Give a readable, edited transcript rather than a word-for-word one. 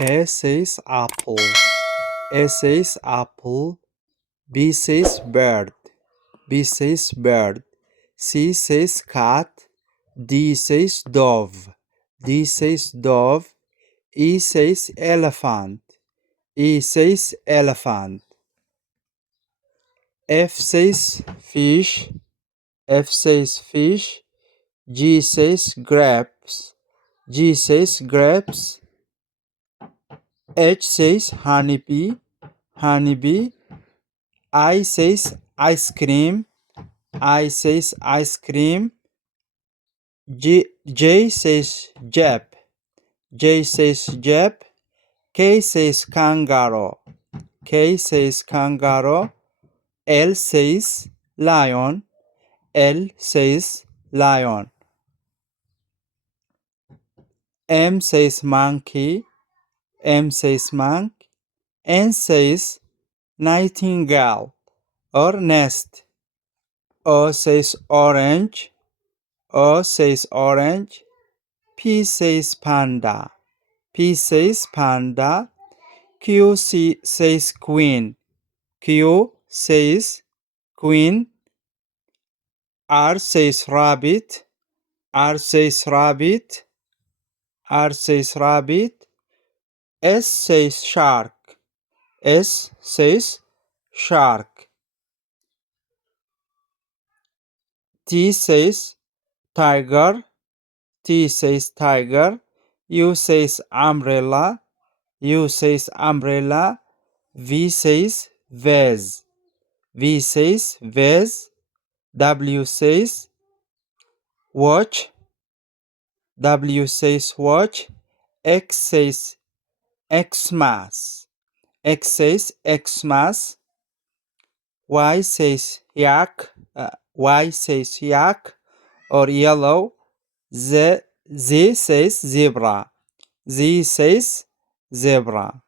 A says apple. A says apple. B says bird. B says bird. C says cat. D says dove. D says dove. E says elephant. E says elephant. F says fish. F says fish. G says grapes. G says grapes. H says honeybee. Honeybee. I says ice cream. I says ice cream. J says Jap. J says Jap. K says kangaroo. K says kangaroo. L says lion. L says lion. M says monkey. M says monk. N says nightingale or nest. O says orange. O says orange. P says panda. P says panda. Q says queen. Q says queen. R says rabbit. R says rabbit. R says rabbit. S says shark. S says shark. T says tiger. T says tiger. U says umbrella. U says umbrella. V says vase. V says vase. W says watch. W says watch. X says Xmas. X says Xmas. Y says yak. Y says yak or yellow. Z says zebra. Z says zebra.